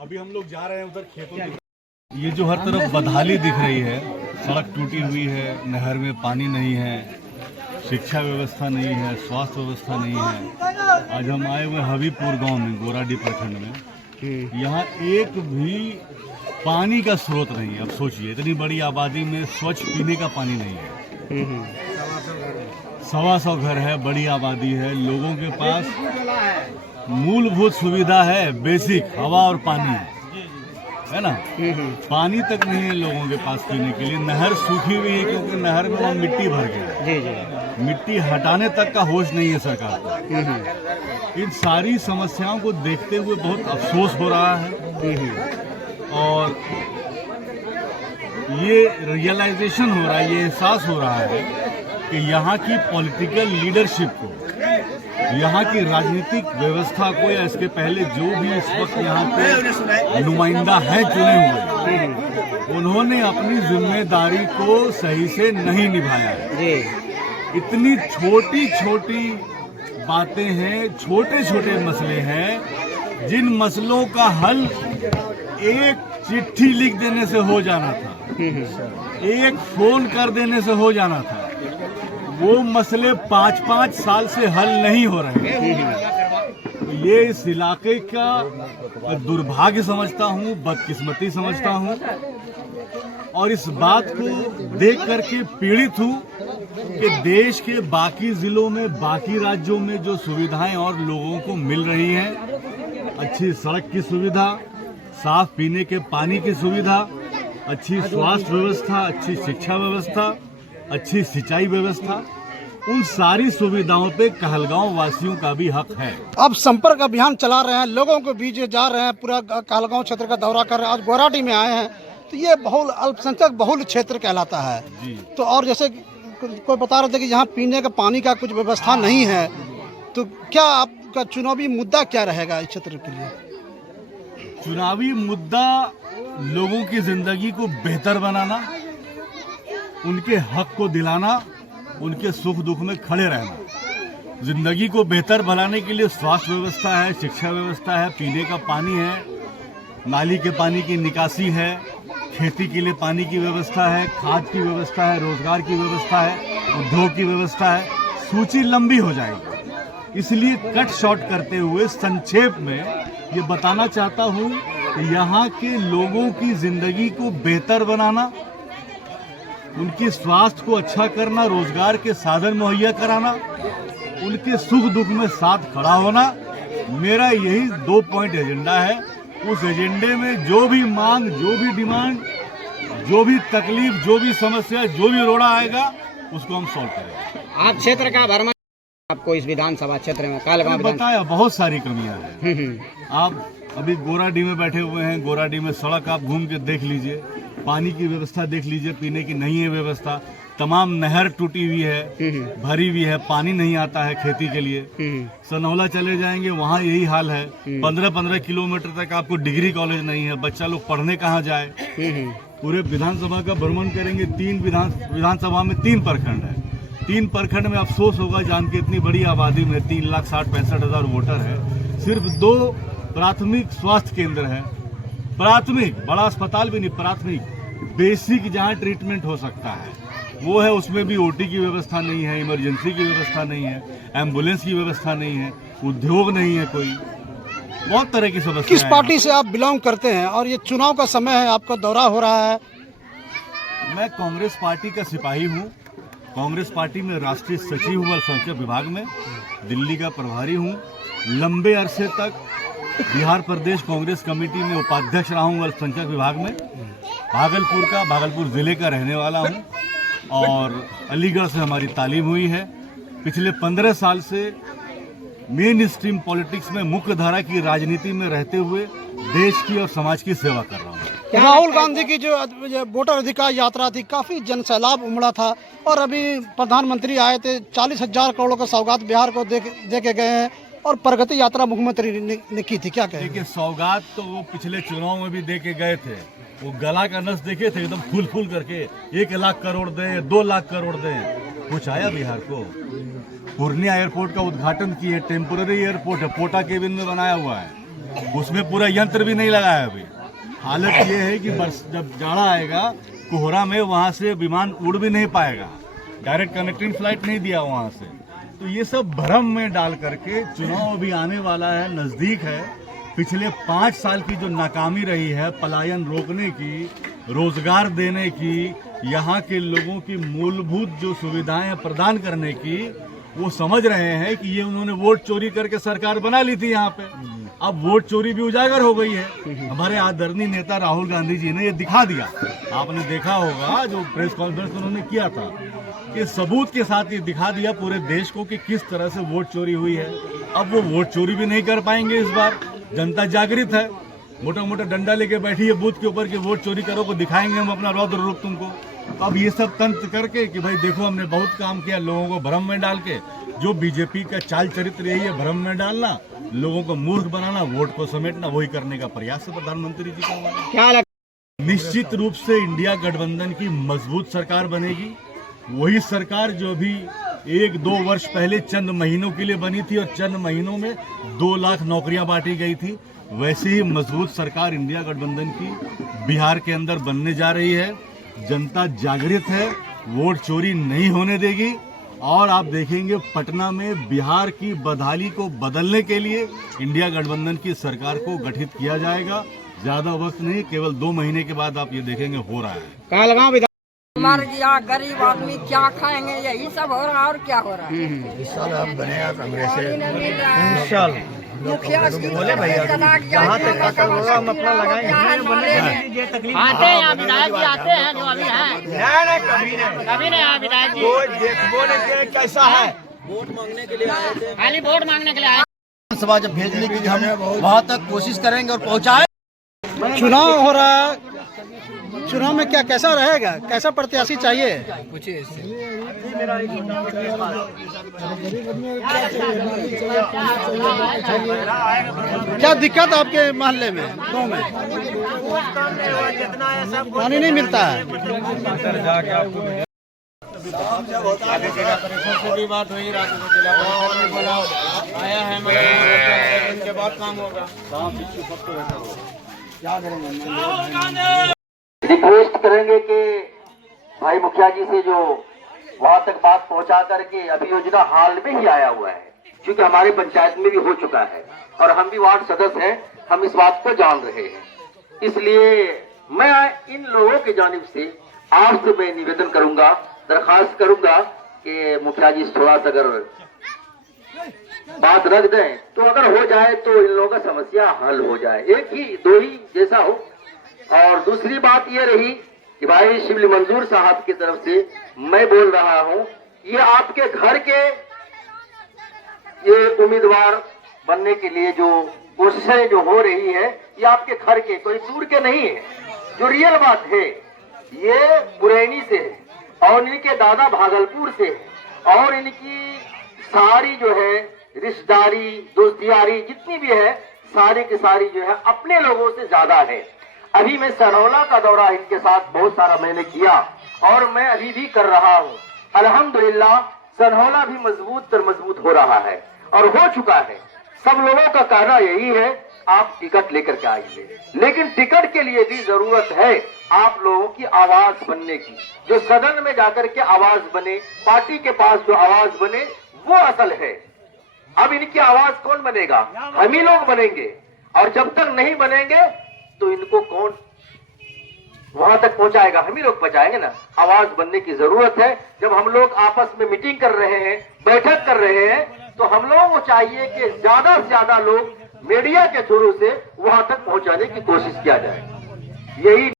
अभी हम लोग जा रहे हैं उधर खेतों की। ये जो हर तरफ बदहाली दिख रही है, सड़क टूटी हुई है, नहर में पानी नहीं है, शिक्षा व्यवस्था नहीं है, स्वास्थ्य व्यवस्था नहीं है। आज हम आए हुए हबीबपुर गांव में, गोराडीह प्रखंड में। यहाँ एक भी पानी का स्रोत नहीं है। अब सोचिए, इतनी बड़ी आबादी में स्वच्छ पीने का पानी नहीं है। 125 घर है, बड़ी आबादी है, लोगों के पास मूलभूत सुविधा है, बेसिक हवा और पानी है ना। पानी तक नहीं है लोगों के पास पीने के लिए। नहर सूखी हुई है क्योंकि नहर में वो मिट्टी भर गई। मिट्टी हटाने तक का होश नहीं है सरकार को। इन सारी समस्याओं को देखते हुए बहुत अफसोस हो रहा है और ये रियलाइजेशन हो रहा है, ये एहसास हो रहा है कि यहाँ की पॉलिटिकल लीडरशिप को, यहाँ की राजनीतिक व्यवस्था को, या इसके पहले जो भी इस वक्त यहाँ पे नुमाइंदा है चुने हुए, उन्होंने अपनी जिम्मेदारी को सही से नहीं निभाया है। इतनी छोटी छोटी बातें हैं, छोटे छोटे मसले हैं, जिन मसलों का हल एक चिट्ठी लिख देने से हो जाना था, एक फोन कर देने से हो जाना था। वो मसले 5-5 साल से हल नहीं हो रहे हैं। तो ये इस इलाके का दुर्भाग्य समझता हूँ, बदकिस्मती समझता हूँ और इस बात को देख करके पीड़ित हूँ कि देश के बाकी जिलों में, बाकी राज्यों में जो सुविधाएं और लोगों को मिल रही हैं, अच्छी सड़क की सुविधा, साफ पीने के पानी की सुविधा, अच्छी स्वास्थ्य व्यवस्था, अच्छी शिक्षा व्यवस्था, अच्छी सिंचाई व्यवस्था, उन सारी सुविधाओं पे कहलगांव वासियों का भी हक है। अब संपर्क अभियान चला रहे हैं, लोगों के बीच जा रहे हैं, पूरा कहलगांव क्षेत्र का दौरा कर रहे हैं। आज गोराडीह में आए हैं, तो ये बहुल अल्पसंख्यक बहुल क्षेत्र कहलाता है जी। तो और जैसे कोई बता रहे थे कि यहाँ पीने का पानी का कुछ व्यवस्था नहीं है, तो क्या आपका चुनावी मुद्दा क्या रहेगा इस क्षेत्र के लिए? चुनावी मुद्दा लोगों की जिंदगी को बेहतर बनाना, उनके हक को दिलाना, उनके सुख दुख में खड़े रहना। जिंदगी को बेहतर बनाने के लिए स्वास्थ्य व्यवस्था है, शिक्षा व्यवस्था है, पीने का पानी है, नाली के पानी की निकासी है, खेती के लिए पानी की व्यवस्था है, खाद की व्यवस्था है, रोजगार की व्यवस्था है, उद्योग की व्यवस्था है। सूची लंबी हो जाएगी, इसलिए कट शॉर्ट करते हुए संक्षेप में ये बताना चाहता हूँ कि यहाँ के लोगों की जिंदगी को बेहतर बनाना, उनके स्वास्थ्य को अच्छा करना, रोजगार के साधन मुहैया कराना, उनके सुख दुख में साथ खड़ा होना, मेरा यही 2 पॉइंट एजेंडा है। उस एजेंडे में जो भी मांग, जो भी डिमांड, जो भी तकलीफ, जो भी समस्या, जो भी रोड़ा आएगा, उसको हम सॉल्व करेंगे। आप क्षेत्र का भ्रमण, आपको इस विधानसभा क्षेत्र में कहलगांव बताया बहुत सारी कमियां हैं। आप अभी गोराडीह में बैठे हुए हैं, गोराडीह में सड़क आप घूम के देख लीजिए, पानी की व्यवस्था देख लीजिए, पीने की नहीं है व्यवस्था, तमाम नहर टूटी हुई है, भरी हुई है, पानी नहीं आता है खेती के लिए। सनौला चले जाएंगे, वहाँ यही हाल है। 15-15 किलोमीटर तक आपको डिग्री कॉलेज नहीं है, बच्चा लोग पढ़ने कहाँ जाए। पूरे विधानसभा का भ्रमण करेंगे, 3 विधानसभा में 3 प्रखंड है। 3 प्रखंड में अफसोस होगा जान के, इतनी बड़ी आबादी में 3,60,65,000 वोटर है, सिर्फ 2 प्राथमिक स्वास्थ्य केंद्र है। प्राथमिक, बड़ा अस्पताल भी नहीं, प्राथमिक बेसिक जहाँ ट्रीटमेंट हो सकता है वो है, उसमें भी ओटी की व्यवस्था नहीं है, इमरजेंसी की व्यवस्था नहीं है, एम्बुलेंस की व्यवस्था नहीं है, उद्योग नहीं है, कोई बहुत तरह की समस्या। किस पार्टी से आप बिलोंग करते हैं और ये चुनाव का समय है, आपका दौरा हो रहा है? मैं कांग्रेस पार्टी का सिपाही हूँ। कांग्रेस पार्टी में राष्ट्रीय सचिव हूँ, अल्पसंख्यक विभाग में, दिल्ली का प्रभारी हूँ। लंबे अरसे तक बिहार प्रदेश कांग्रेस कमेटी में उपाध्यक्ष रहा हूँ अल्पसंख्यक विभाग में। भागलपुर जिले का रहने वाला हूँ और अलीगढ़ से हमारी तालीम हुई है। पिछले 15 साल से मेन स्ट्रीम पॉलिटिक्स में, मुख्य धारा की राजनीति में रहते हुए देश की और समाज की सेवा कर रहा हूँ। राहुल गांधी की जो वोटर अधिकार यात्रा थी, काफी जनसैलाब उमड़ा था और अभी प्रधानमंत्री आए थे, 40,000 करोड़ का सौगात बिहार को दे के गए हैं और प्रगति यात्रा मुख्यमंत्री ने की थी। क्या कहें? देखिए, सौगात तो वो पिछले चुनाव में भी दे के गए थे। वो गला का नस देखे थे, एकदम फूल करके 1 लाख करोड़ दें, 2 लाख करोड़ दें। कुछ आया बिहार को? पूर्णिया एयरपोर्ट का उद्घाटन किए, टेम्पोररी एयरपोर्ट है, पोटा केबिन में बनाया हुआ है, उसमें पूरा यंत्र भी नहीं लगा है अभी। हालत ये है कि बस जब जाड़ा आएगा कोहरा में वहाँ से विमान उड़ भी नहीं पाएगा, डायरेक्ट कनेक्टिंग फ्लाइट नहीं दिया वहाँ से। तो ये सब भ्रम में डाल करके चुनाव अभी आने वाला है, नज़दीक है। पिछले 5 साल की जो नाकामी रही है पलायन रोकने की, रोजगार देने की, यहाँ के लोगों की मूलभूत जो सुविधाएं प्रदान करने की, वो समझ रहे हैं कि ये उन्होंने वोट चोरी करके सरकार बना ली थी यहाँ पे। अब वोट चोरी भी उजागर हो गई है। हमारे आदरणीय नेता राहुल गांधी जी ने ये दिखा दिया, आपने देखा होगा जो प्रेस कॉन्फ्रेंस उन्होंने किया था, कि सबूत के साथ ये दिखा दिया पूरे देश को कि किस तरह से वोट चोरी हुई है। अब वो वोट चोरी भी नहीं कर पाएंगे इस बार। जनता जागृत है, मोटा मोटा डंडा लेके बैठी है बूथ के ऊपर कि वोट चोरी करो, को दिखाएंगे हम अपना रौद्र रूप तुमको। तो अब ये सब तंत्र करके कि भाई देखो हमने बहुत काम किया, लोगों को भ्रम में डाल के, जो बीजेपी का चाल चरित्र यही है, भ्रम में डालना, लोगों को मूर्ख बनाना, वोट को समेटना, वही करने का प्रयास है प्रधानमंत्री जी का। क्या लगता निश्चित रूप से इंडिया गठबंधन की मजबूत सरकार बनेगी। वही सरकार जो भी 1-2 वर्ष पहले चंद महीनों के लिए बनी थी और चंद महीनों में 2 लाख नौकरियां बांटी गई थी, वैसे ही मजबूत सरकार इंडिया गठबंधन की बिहार के अंदर बनने जा रही है। जनता जागृत है, वोट चोरी नहीं होने देगी। और आप देखेंगे पटना में बिहार की बदहाली को बदलने के लिए इंडिया गठबंधन की सरकार को गठित किया जाएगा। ज्यादा वक्त नहीं, केवल 2 महीने के बाद आप ये देखेंगे हो रहा है। कालगांव मर गया, गरीब आदमी क्या खाएंगे, यही सब हो रहा है। और क्या हो रहा है? इस साल आप बने कांग्रेस से मुखिया बोले भैया जहाँ तक फसल होगा हम अपना लगाएंगे। आते हैं यहाँ विधायक जी, आते हैं जो अभी हैं। कभी नहीं आया विधायक जी। कैसा है? वोट मांगने के लिए आए थे, खाली वोट मांगने के लिए आए। सभा जब भेजने की हम वहाँ तक कोशिश करेंगे और पहुँचाए। चुनाव हो रहा है, चुनाव में क्या कैसा रहेगा, कैसा प्रत्याशी चाहिए? क्या दिक्कत आपके मोहल्ले में, गाँव में? पानी नहीं मिलता है। बात हुई रात को जिला आया है, मगर इनके बाद काम होगा। रिक्वेस्ट करेंगे कि भाई मुखिया जी से जो वहाँ तक बात पहुँचा करके, अभी योजना हाल में ही आया हुआ है, क्योंकि हमारे पंचायत में भी हो चुका है और हम भी वार्ड सदस्य हैं, हम इस बात को जान रहे हैं। इसलिए मैं इन लोगों की जानिब से आपसे मैं निवेदन करूंगा, दरखास्त करूंगा कि मुखिया जी थोड़ा सा अगर बात रख दें तो अगर हो जाए तो इन लोगों का समस्या हल हो जाए, एक ही 2 ही जैसा हो। और दूसरी बात ये रही कि भाई शिवली मंजूर साहब की तरफ से मैं बोल रहा हूं, ये आपके घर के ये उम्मीदवार बनने के लिए जो कोशिशें जो हो रही है, ये आपके घर के, कोई दूर के नहीं है। जो रियल बात है ये पुरैनी से है और इनके दादा भागलपुर से है और इनकी सारी जो है रिश्तेदारी, दोस्तियारी जितनी भी है, सारी की सारी जो है अपने लोगों से ज्यादा है। अभी मैं सनौला का दौरा इनके साथ बहुत सारा मैंने किया और मैं अभी भी कर रहा हूँ। अल्हम्दुलिल्लाह सनौला भी मजबूत हो रहा है और हो चुका है। सब लोगों का कहना यही है आप टिकट लेकर के आइए, लेकिन टिकट के लिए भी जरूरत है आप लोगों की आवाज बनने की। जो सदन में जाकर के आवाज बने, पार्टी के पास जो आवाज बने, वो असल है। अब इनकी आवाज कौन बनेगा? हम ही लोग बनेंगे। और जब तक नहीं बनेंगे तो इनको कौन वहां तक पहुंचाएगा? हम ही लोग पहुंचाएंगे ना। आवाज बनने की जरूरत है। जब हम लोग आपस में मीटिंग कर रहे हैं, बैठक कर रहे हैं, तो हम लोगों को चाहिए कि ज्यादा से ज्यादा लोग मीडिया के थ्रू से वहां तक पहुंचाने की कोशिश किया जाए। यही